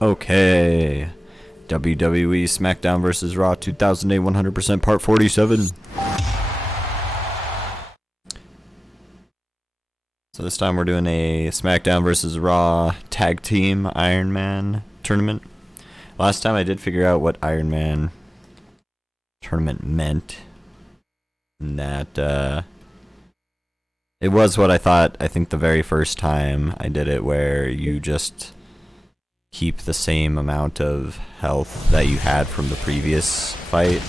Okay. WWE Smackdown Vs Raw 2008 100% Part 47. So this time we're doing a Smackdown Vs Raw Tag Team Iron Man tournament. Last time I did figure out what Iron Man tournament meant. And that, it was what I thought, I think the very first time I did it, where you just keep the same amount of health that you had from the previous fight.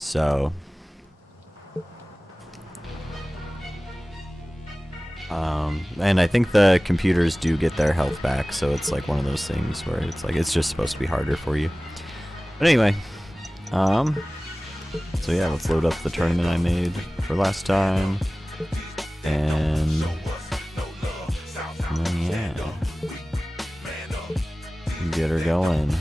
So and I think the computers do get their health back, so it's like one of those things where it's like it's just supposed to be harder for you. But anyway, so yeah, let's load up the tournament I made for last time, and then yeah, get her going.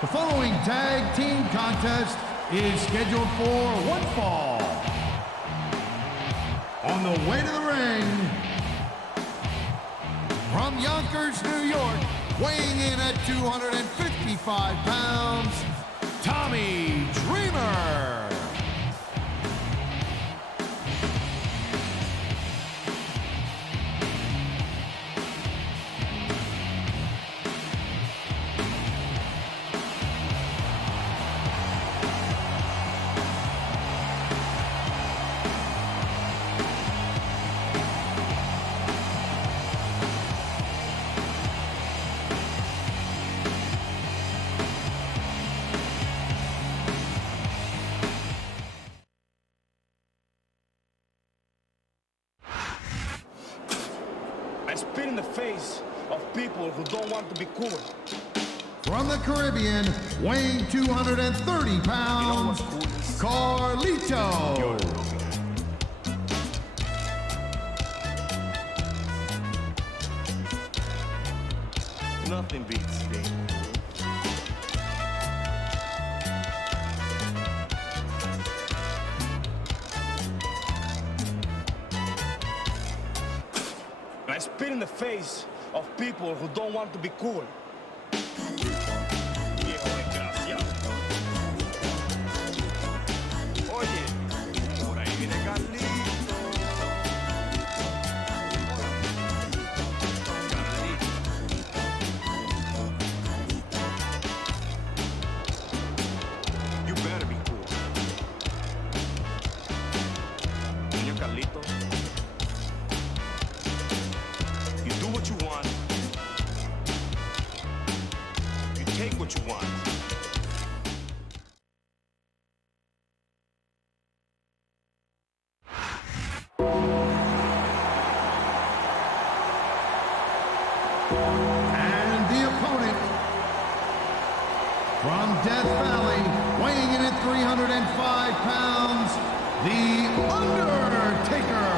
The following tag team contest is scheduled for one fall. On the way to the ring, from Yonkers, New York, weighing in at 255 pounds, Tommy Dreamer. I spit in the face of people who don't want to be cool. From the Caribbean, weighing 230 pounds, Carlito. Nothing beats me. I spit in the face of people who don't want to be cool. Viejo desgraciado. Oye, por ahí viene Carlito. Carlito. You better be cool. Señor Carlito. You do what you want. You take what you want. And the opponent, from Death Valley, weighing in at 305 pounds, The Undertaker.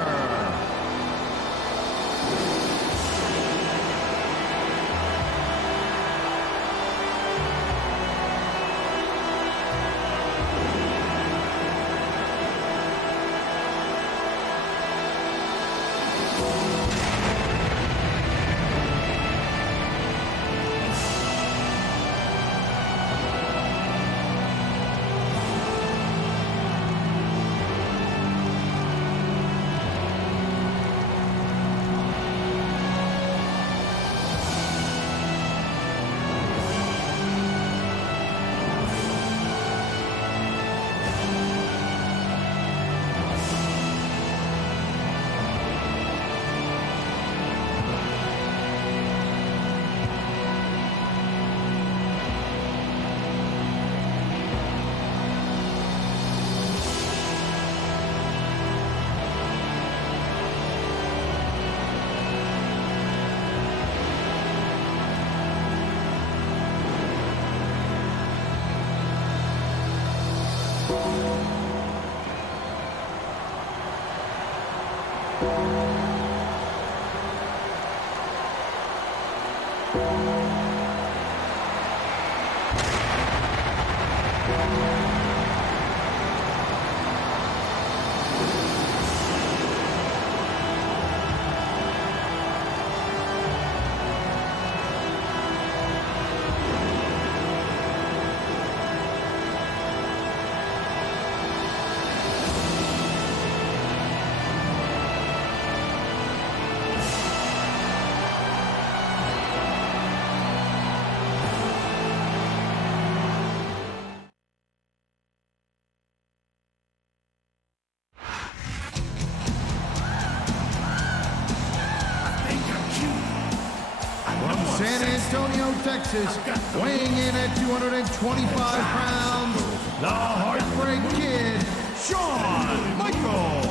San Antonio, Texas, weighing in at 225 pounds, the Heartbreak Kid, Shawn Michaels.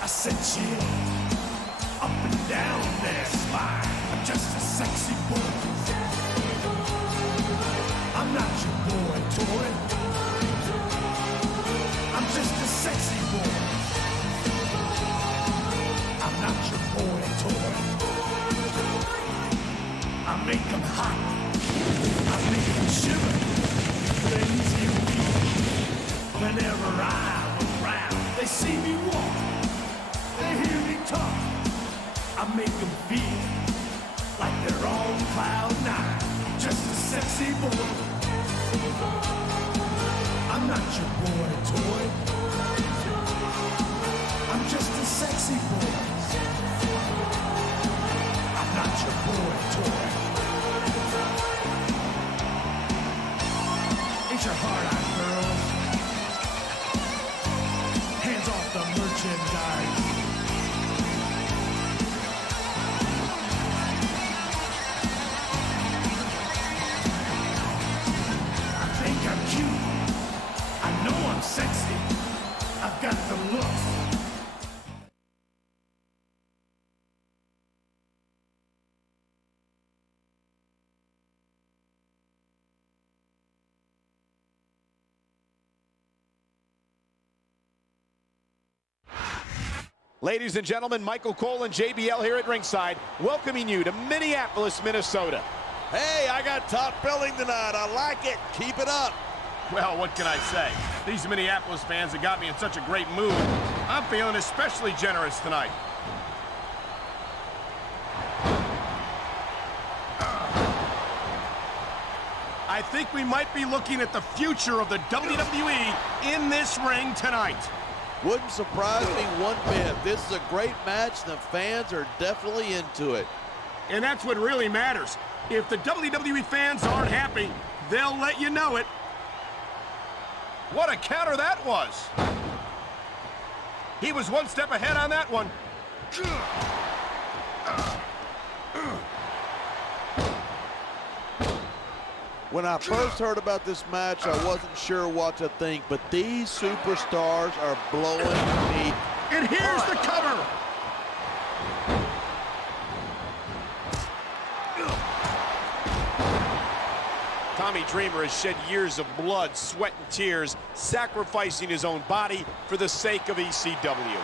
I said chill, up and down their spine. I'm just a sexy boy. I'm not your boy toy. I'm just a sexy boy. I'm not your boy toy. I make them hot, I make them shiver, crazy weak. Whenever I'm around, they see me walk, they hear me talk. I make them feel like they're on cloud nine, just a sexy boy. I'm not your boy toy, I'm just a sexy boy. I'm not your boy toy. Ain't your heart out, girls? Hands off the merchandise. I think I'm cute. I know I'm sexy. I've got the looks. Ladies and gentlemen, Michael Cole and JBL here at ringside, welcoming you to Minneapolis, Minnesota. Hey, I got top billing tonight. I like it. Keep it up. Well, what can I say? These Minneapolis fans have got me in such a great mood. I'm feeling especially generous tonight. I think we might be looking at the future of the WWE in this ring tonight. Wouldn't surprise me one bit. This is a great match. The fans are definitely into it. And that's what really matters. If the WWE fans aren't happy, they'll let you know it. What a counter that was. He was one step ahead on that one. When I first heard about this match, I wasn't sure what to think, but these superstars are blowing me. And here's the cover. Tommy Dreamer has shed years of blood, sweat, and tears, sacrificing his own body for the sake of ECW.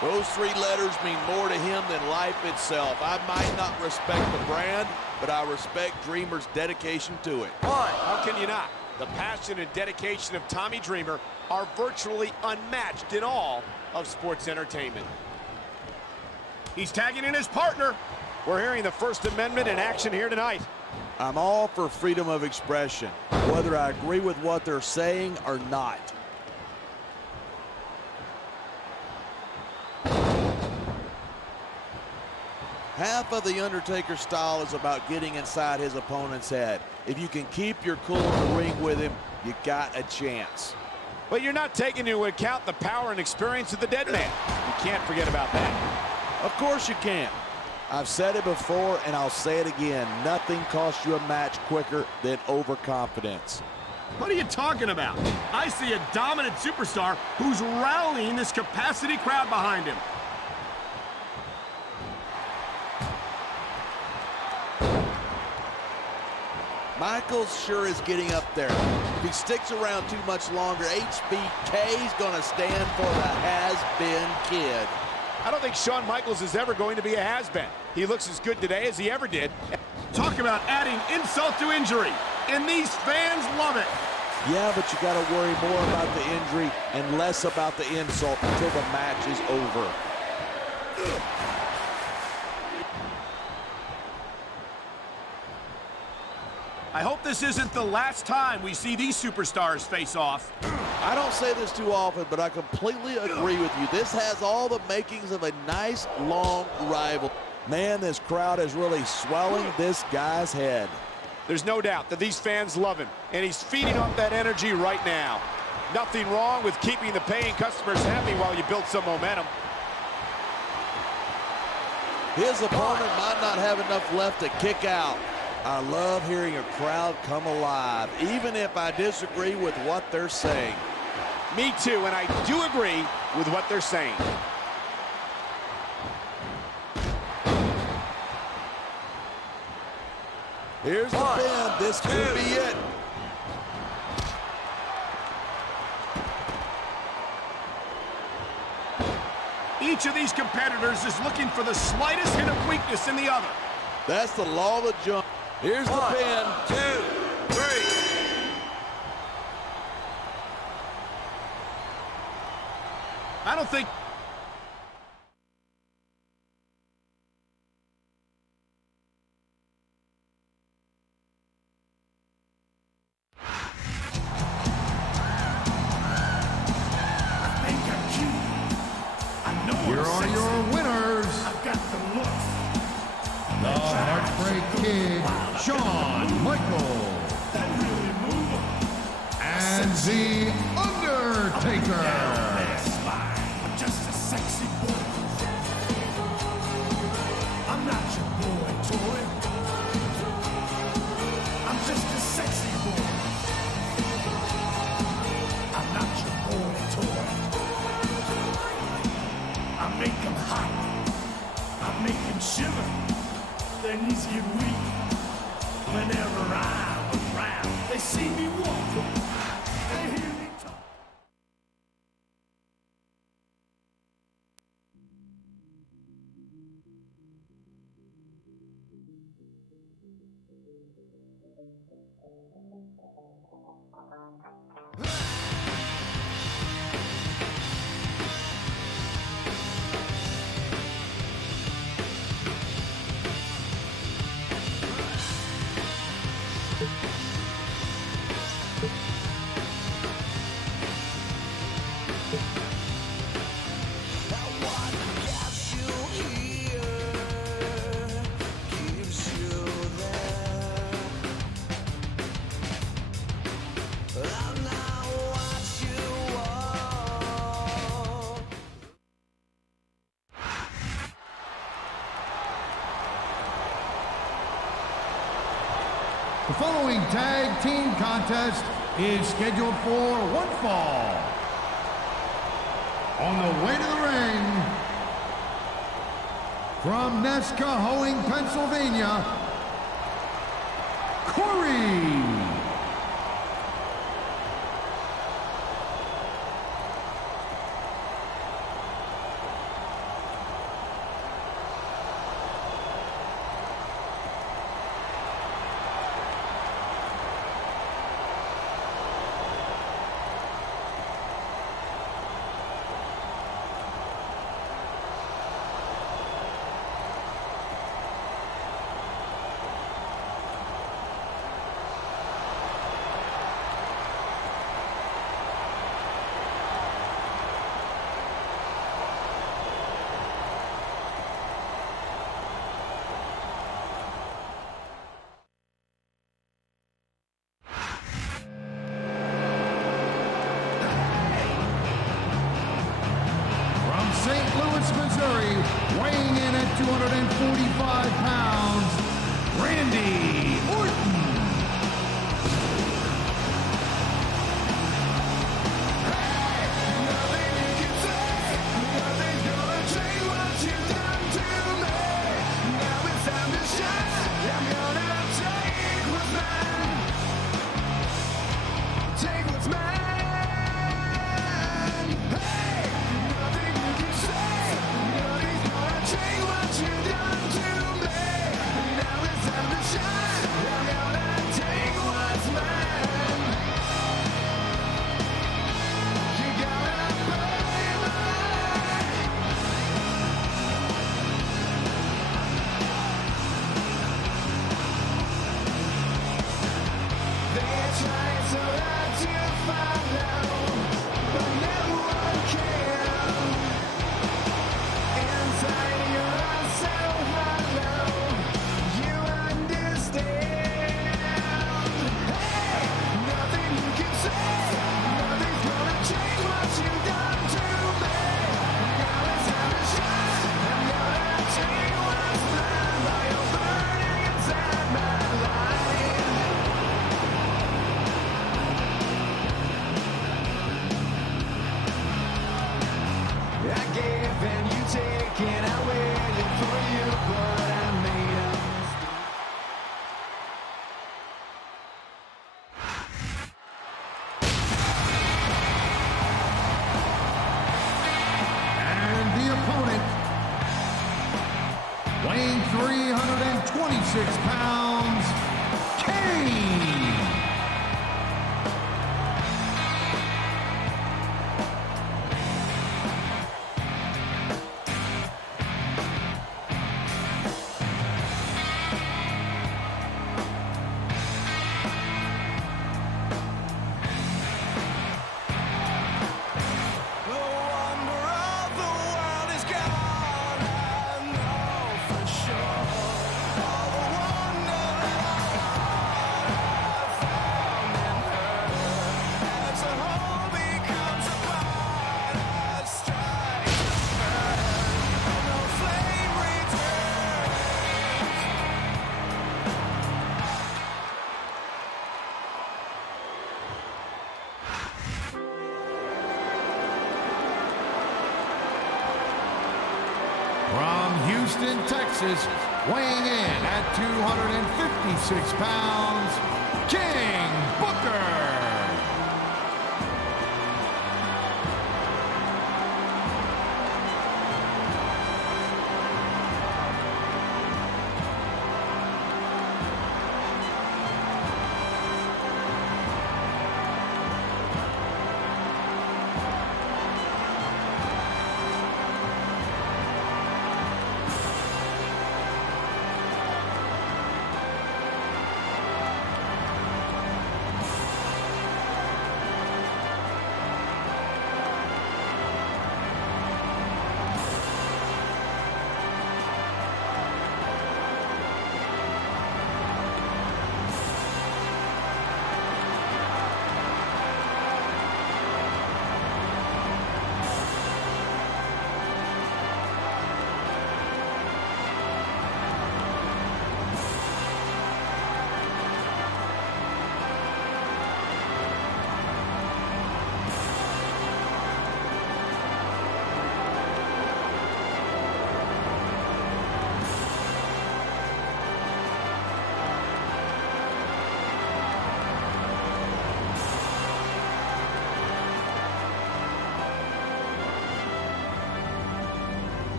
Those three letters mean more to him than life itself. I might not respect the brand, but I respect Dreamer's dedication to it. How can you not? The passion and dedication of Tommy Dreamer are virtually unmatched in all of sports entertainment. He's tagging in his partner. We're hearing the First Amendment in action here tonight. I'm all for freedom of expression, whether I agree with what they're saying or not. Half of The Undertaker's style is about getting inside his opponent's head. If you can keep your cool in the ring with him, you got a chance. But you're not taking into account the power and experience of the dead man. You can't forget about that. Of course you can. I've said it before and I'll say it again. Nothing costs you a match quicker than overconfidence. What are you talking about? I see a dominant superstar who's rallying this capacity crowd behind him. Michaels sure is getting up there. If he sticks around too much longer, HBK's gonna stand for the has-been kid. I don't think Shawn Michaels is ever going to be a has-been. He looks as good today as he ever did. Talk about adding insult to injury. And these fans love it. Yeah, but you got to worry more about the injury and less about the insult until the match is over. I hope this isn't the last time we see these superstars face off. I don't say this too often, but I completely agree with you. This has all the makings of a nice, long rival. Man, this crowd is really swelling this guy's head. There's no doubt that these fans love him, and he's feeding off that energy right now. Nothing wrong with keeping the paying customers happy while you build some momentum. His opponent might not have enough left to kick out. I love hearing a crowd come alive, even if I disagree with what they're saying. Me too, and I do agree with what they're saying. Here's the pin. This could be it. Each of these competitors is looking for the slightest hint of weakness in the other. That's the law of the jump. Here's the pin. 2, 3. I don't think... Here are your winners, I've got the looks. the Heartbreak Kid, Shawn Michaels, That really move 'em. and The Undertaker. I'm just a sexy boy. I'm not your boy toy. I'm just a sexy boy. I'm not your boy toy. I make 'em hot. I make 'em shiver. Their knees get weak. Whenever I'm around, they see me walk. They hear me talk. The following tag team contest is scheduled for one fall. On the way to the ring, from Nescahoning, Pennsylvania, Corey. St. Louis, Missouri, weighing in at 245 pounds, Randy Orton. give and you take, and I waited for you, but I made a mistake. And the opponent, weighing 326 pounds, Kane. The wonder of the world is gone, I know for sure. All the wonder that I found in her. As the whole becomes a part, I strike a burn, and the flame returns. From Houston, Texas, weighing in at 256 pounds, King Booker.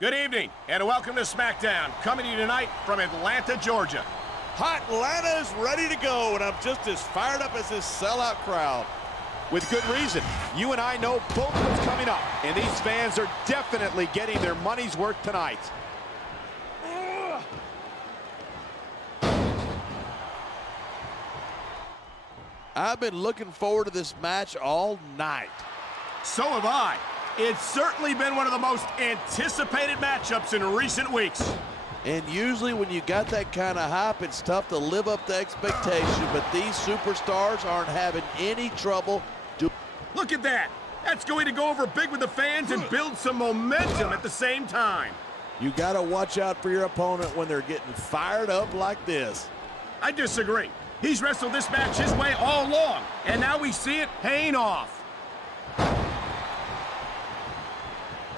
Good evening, and welcome to SmackDown, coming to you tonight from Atlanta, Georgia. Atlanta is ready to go, and I'm just as fired up as this sellout crowd. With good reason. You and I know both what's coming up, and these fans are definitely getting their money's worth tonight. I've been looking forward to this match all night. So have I. It's certainly been one of the most anticipated matchups in recent weeks. And usually when you got that kind of hype, it's tough to live up to expectation, but these superstars aren't having any trouble doing. Look at that. That's going to go over big with the fans and build some momentum at the same time. You got to watch out for your opponent when they're getting fired up like this. I disagree. He's wrestled this match his way all along, and now we see it paying off.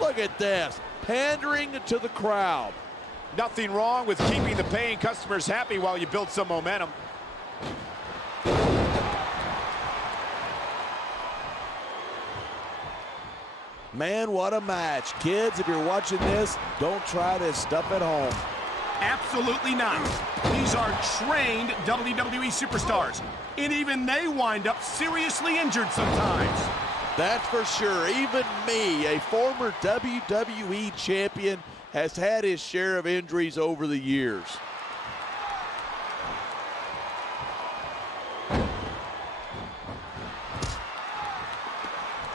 Look at this, pandering to the crowd. Nothing wrong with keeping the paying customers happy while you build some momentum. Man, what a match. Kids, if you're watching this, don't try this stuff at home. Absolutely not. These are trained WWE superstars, and even they wind up seriously injured sometimes. That's for sure. Even me, a former WWE champion, has had his share of injuries over the years.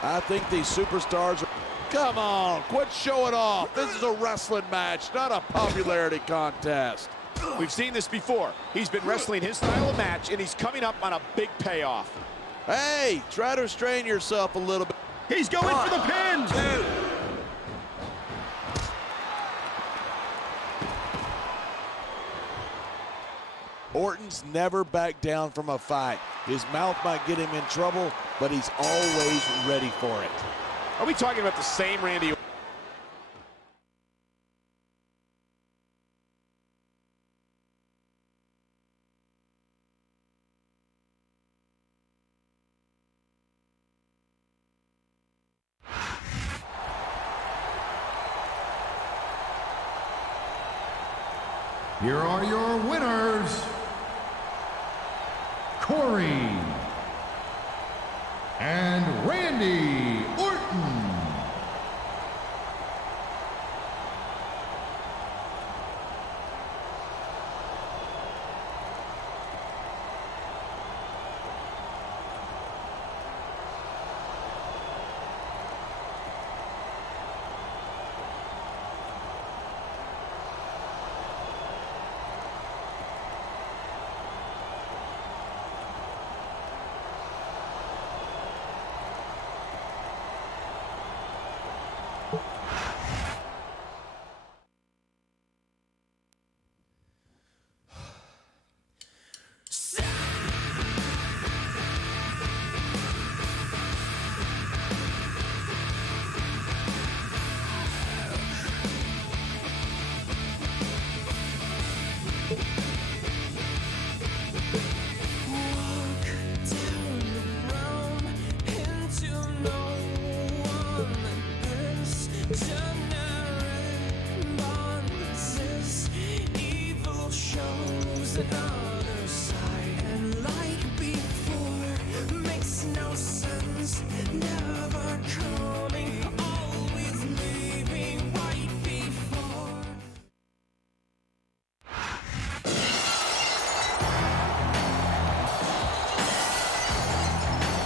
I think these superstars are... Come on, quit showing off. This is a wrestling match, not a popularity contest. We've seen this before. He's been wrestling his style of match, and he's coming up on a big payoff. Hey, try to restrain yourself a little bit. He's going for the pin. 2. Orton's never backed down from a fight. His mouth might get him in trouble, but he's always ready for it. Are we talking about the same Randy? Here are your winners, Corey and Randy Orton. Another side, and like before, makes no sense. Never coming, always leaving right before.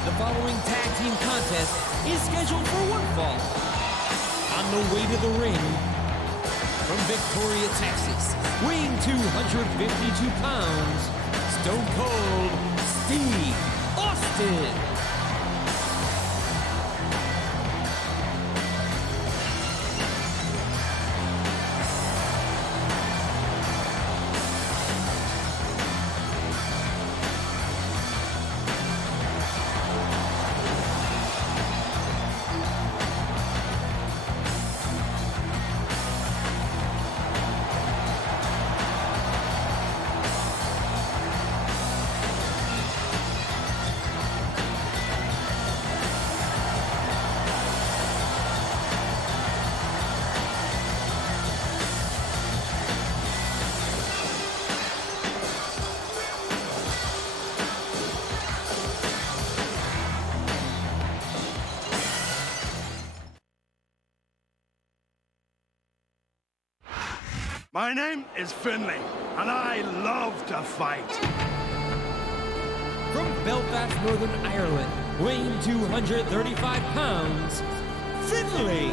The following tag team contest is scheduled for one fall. On the way to the ring, from Victoria, Texas, weighing 252 pounds, Stone Cold Steve Austin. My name is Finley, and I love to fight. From Belfast, Northern Ireland, weighing 235 pounds, Finley.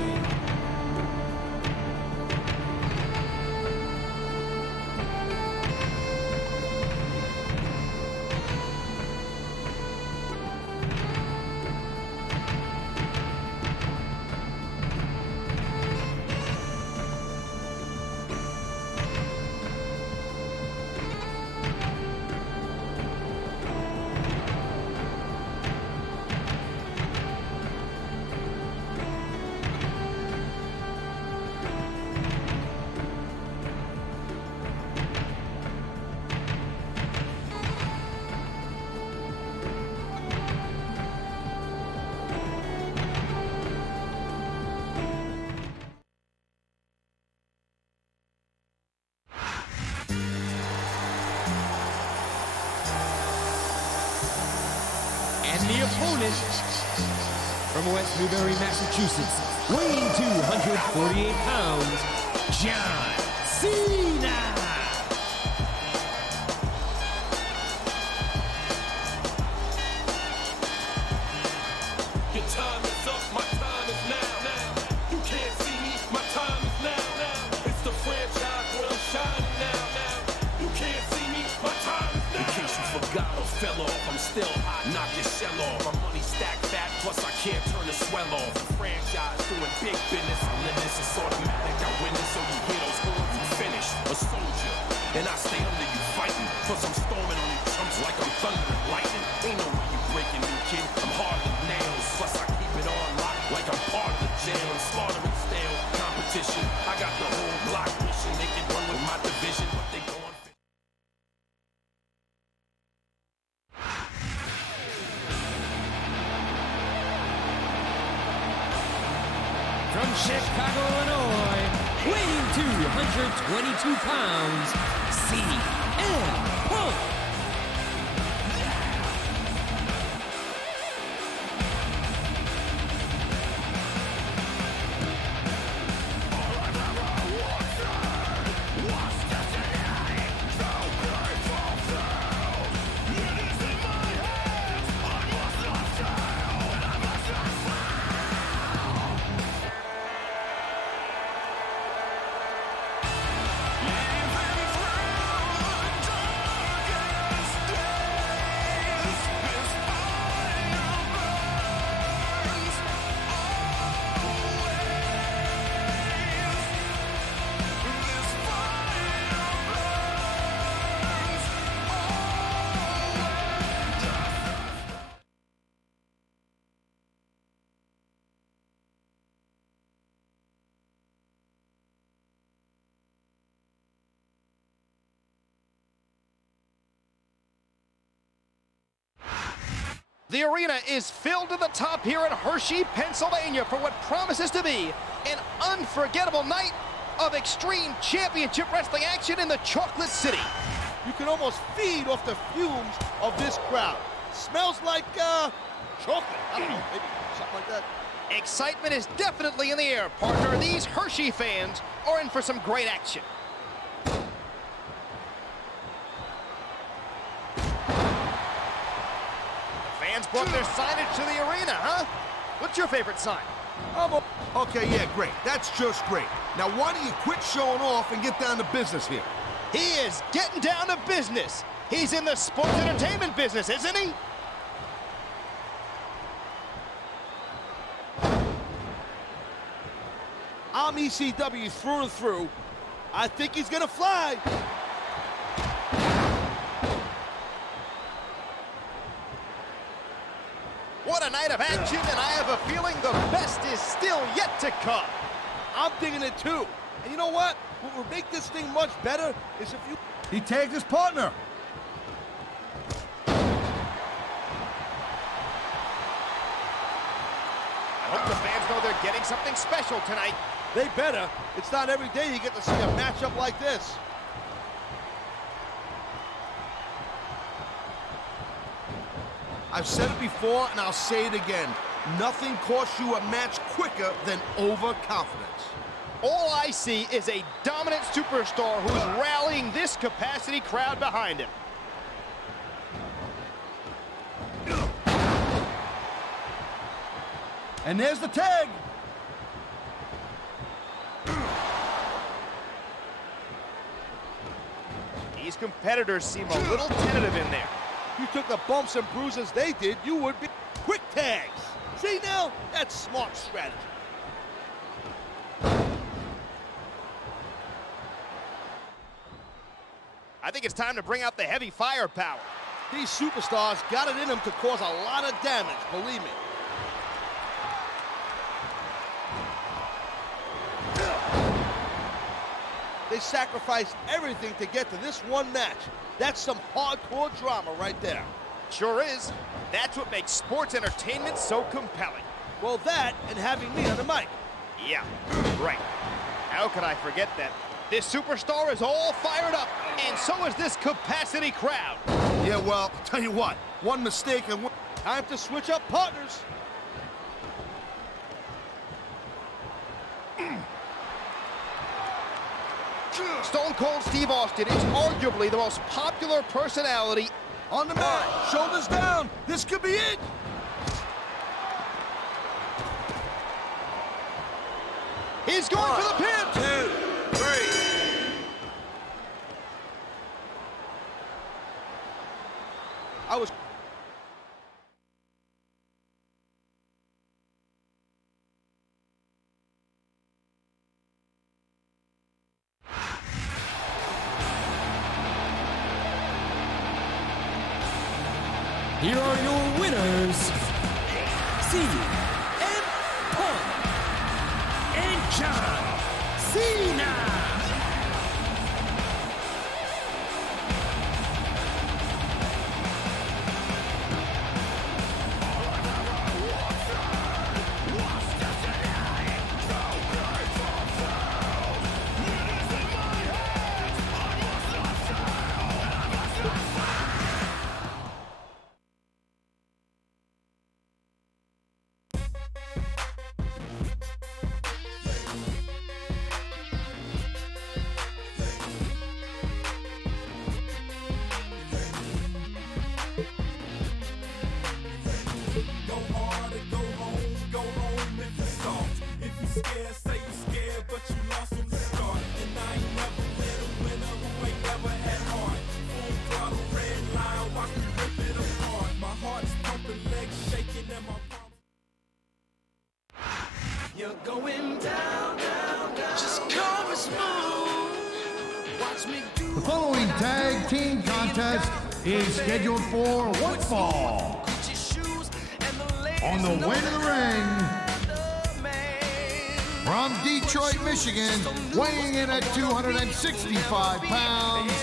And the opponent, from West Newbury, Massachusetts, weighing 248 pounds, John Cena. Your time is up, my time is now. You can't see me, my time is now. It's the franchise where I'm shining now. still hot. Knock your shell off. My money stacked fat, plus I can't turn the swell off. The franchise doing big business. Limits, it's automatic. I win it, so you hear those horns, you finished. A soldier, and I stay under you fighting. Plus I'm storming on you chumps like I'm thunder and lightning. Ain't no way you breaking me, kid. I'm harder than nails. Plus I keep it on lock like I'm part of the jail. I'm slaughter and stale competition. I got the whole block wishing they could run with my division, but they going. From Chicago, Illinois, weighing 222 pounds, CM Punk. The arena is filled to the top here in Hershey, Pennsylvania for what promises to be an unforgettable night of extreme championship wrestling action in the Chocolate City. You can almost feed off the fumes of this crowd. Smells like, chocolate. I don't know, maybe something like that. Excitement is definitely in the air, partner. These Hershey fans are in for some great action. Fans brought their signage to the arena, huh? What's your favorite sign? Okay, yeah, great. That's just great. Now, why don't you quit showing off and get down to business here? He is getting down to business. He's in the sports entertainment business, isn't he? I'm ECW through and through. I think he's gonna fly. What a night of action, and I have a feeling the best is still yet to come. I'm digging it too. And you know what? What will make this thing much better is if you... He tagged his partner. I hope the fans know they're getting something special tonight. They better. It's not every day you get to see a matchup like this. I've said it before, and I'll say it again. Nothing costs you a match quicker than overconfidence. All I see is a dominant superstar who's rallying this capacity crowd behind him. And there's the tag. These competitors seem a little tentative in there. You took the bumps and bruises they did, you would be quick tags. See now? That's smart strategy. I think it's time to bring out the heavy firepower. These superstars got it in them to cause a lot of damage, believe me. They sacrificed everything to get to this one match. That's some hardcore drama right there. Sure is. That's what makes sports entertainment so compelling. Well, that and having me on the mic. Yeah, right. How could I forget that? This superstar is all fired up, and so is this capacity crowd. Yeah, well, tell you what. One mistake and one... Time to switch up partners. Stone Cold Steve Austin is arguably the most popular personality On the mat, shoulders down. This could be it. He's going for the pin. 2, 3. here are your winners, CM Punk and John Cena. The following tag team contest is scheduled for one fall. On the way to the ring, from Detroit, Michigan, weighing in at 265 pounds,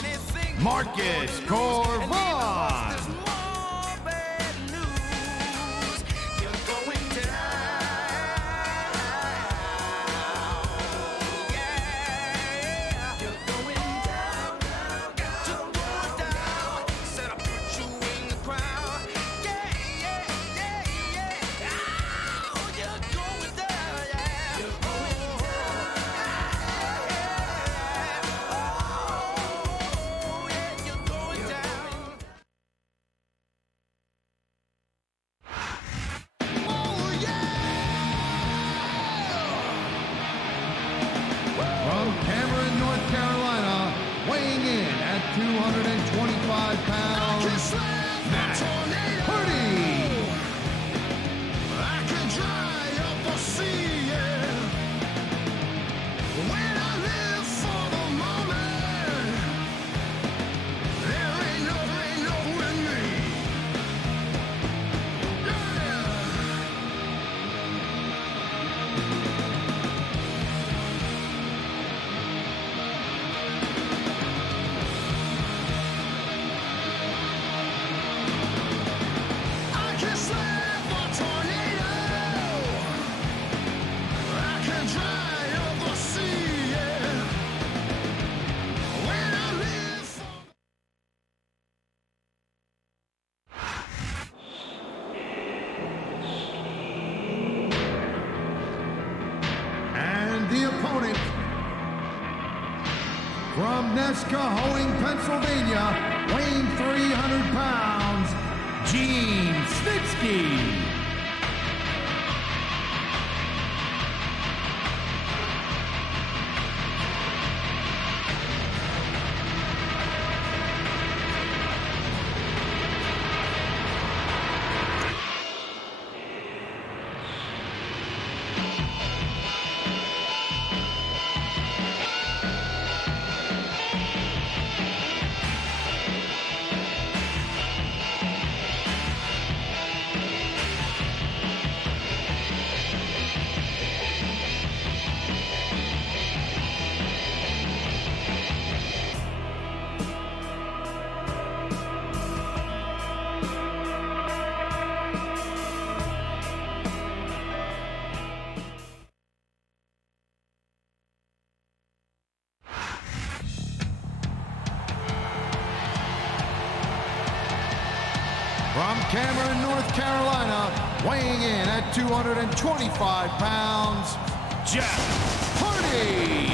Marcus Corvon. North Carolina, weighing in at 225 pounds, Matt Hardy. I can dry up a sea, yeah. When I live for the moment, there ain't no with me. The opponent from Nescahoning, Pennsylvania, weighing 300 pounds, Gene Snitsky. From Cameron, North Carolina, weighing in at 225 pounds, Jeff Hardy.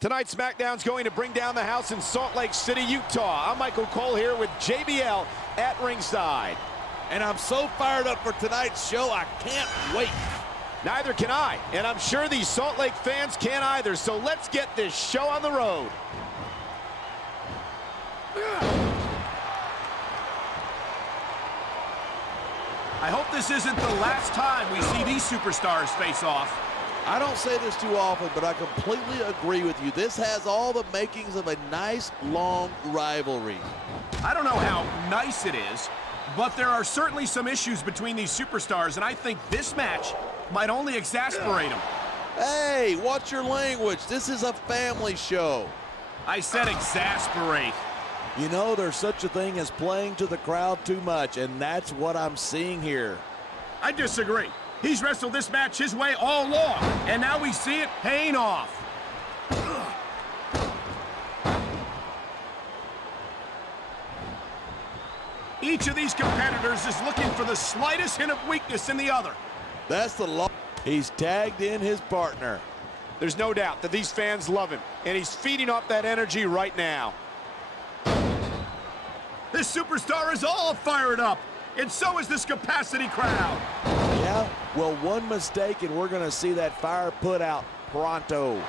Tonight's SmackDown's going to bring down the house in Salt Lake City, Utah. I'm Michael Cole here with JBL at ringside. And I'm so fired up for tonight's show, I can't wait. Neither can I, and I'm sure these Salt Lake fans can't either, so let's get this show on the road. I hope this isn't the last time we see these superstars face off. I don't say this too often, but I completely agree with you. This has all the makings of a nice, long rivalry. I don't know how nice it is, but there are certainly some issues between these superstars, and I think this match might only exasperate them. Hey, watch your language. This is a family show. I said exasperate. You know, there's such a thing as playing to the crowd too much, and that's what I'm seeing here. I disagree. He's wrestled this match his way all along, and now we see it paying off. Each of these competitors is looking for the slightest hint of weakness in the other. That's the law. He's tagged in his partner. There's no doubt that these fans love him, and he's feeding off that energy right now. This superstar is all fired up, and so is this capacity crowd. Yeah, well, one mistake and we're going to see that fire put out pronto.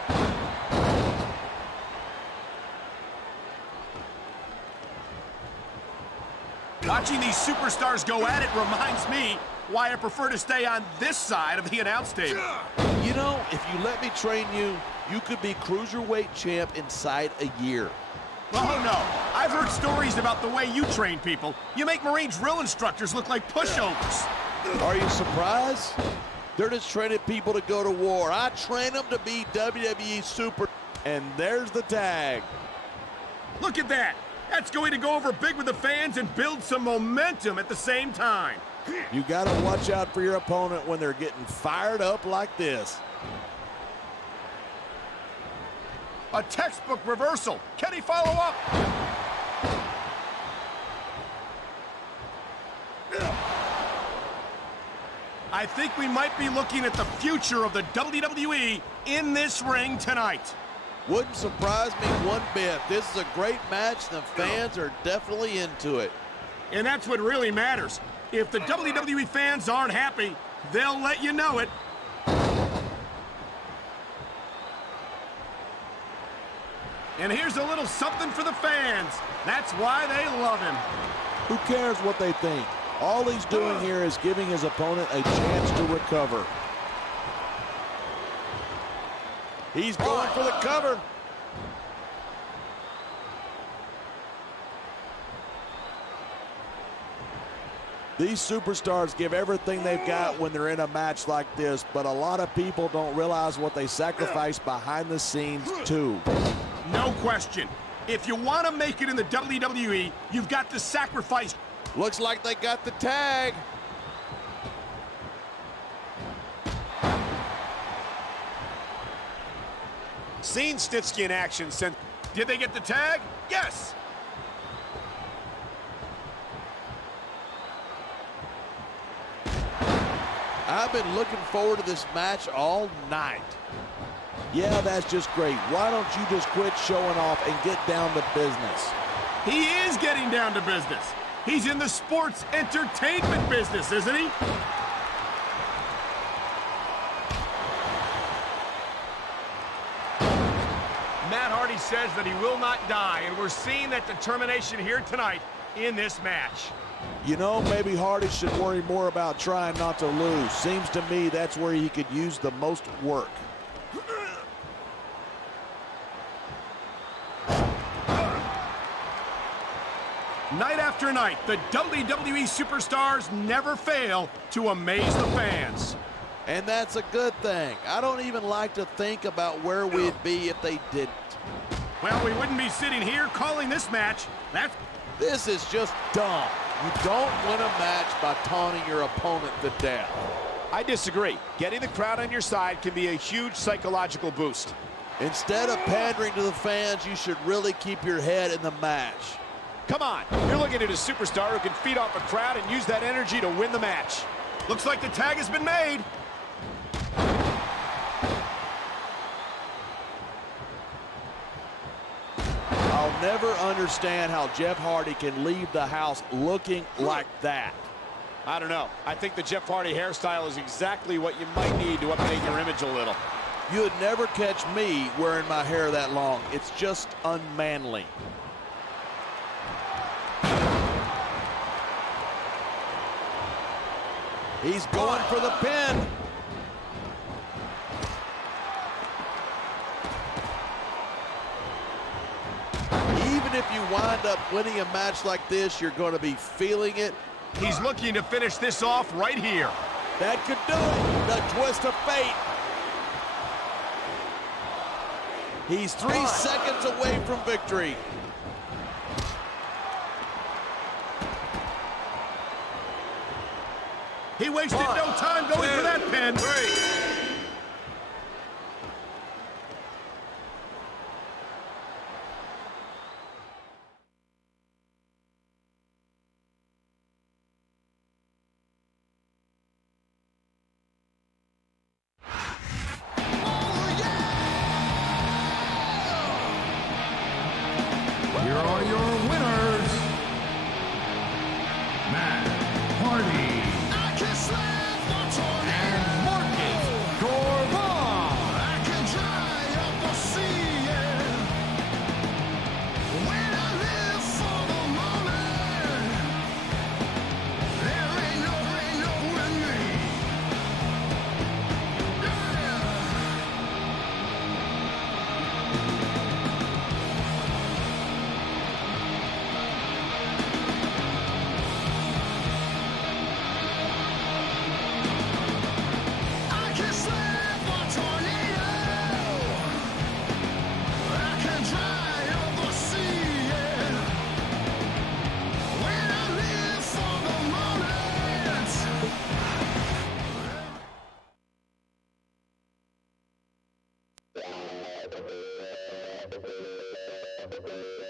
Watching these superstars go at it reminds me why I prefer to stay on this side of the announce table. You know, if you let me train you, you could be cruiserweight champ inside a year. Oh, no. I've heard stories about the way you train people. You make Marine drill instructors look like pushovers. Are you surprised? They're just training people to go to war. I train them to be WWE Super. And there's the tag. Look at that. That's going to go over big with the fans and build some momentum at the same time. You got to watch out for your opponent when they're getting fired up like this. A textbook reversal. Can he follow up? I think we might be looking at the future of the WWE in this ring tonight. Wouldn't surprise me one bit. This is a great match. The fans are definitely into it. And that's what really matters. If the WWE fans aren't happy, they'll let you know it. And here's a little something for the fans. That's why they love him. Who cares what they think? All he's doing here is giving his opponent a chance to recover. He's going for the cover. These superstars give everything they've got when they're in a match like this, but a lot of people don't realize what they sacrifice behind the scenes too. No question. If you want to make it in the WWE, you've got to sacrifice. Looks like they got the tag. Seen Snitsky in action since. Did they get the tag? Yes. I've been looking forward to this match all night. Yeah, that's just great. Why don't you just quit showing off and get down to business? He is getting down to business. He's in the sports entertainment business, isn't he? Matt Hardy says that he will not die, and we're seeing that determination here tonight in this match. You know, maybe Hardy should worry more about trying not to lose. Seems to me that's where he could use the most work. Night after night, the WWE superstars never fail to amaze the fans. And that's a good thing. I don't even like to think about where we'd be if they didn't. Well, we wouldn't be sitting here calling this match. This is just dumb. You don't win a match by taunting your opponent to death. I disagree. Getting the crowd on your side can be a huge psychological boost. Instead of pandering to the fans, you should really keep your head in the match. Come on, you're looking at a superstar who can feed off a crowd and use that energy to win the match. Looks like the tag has been made. never understand how Jeff Hardy can leave the house looking like that. I don't know. I think the Jeff Hardy hairstyle is exactly what you might need to update your image a little. You would never catch me wearing my hair that long. It's just unmanly. He's going for the pin. Even if you wind up winning a match like this, you're going to be feeling it. He's looking to finish this off right here. That could do it. The twist of fate. He's 3 seconds away from victory. He wasted no time going for that pin. Here are your winners, Matt Hardy and Marcus Corbin. Yeah.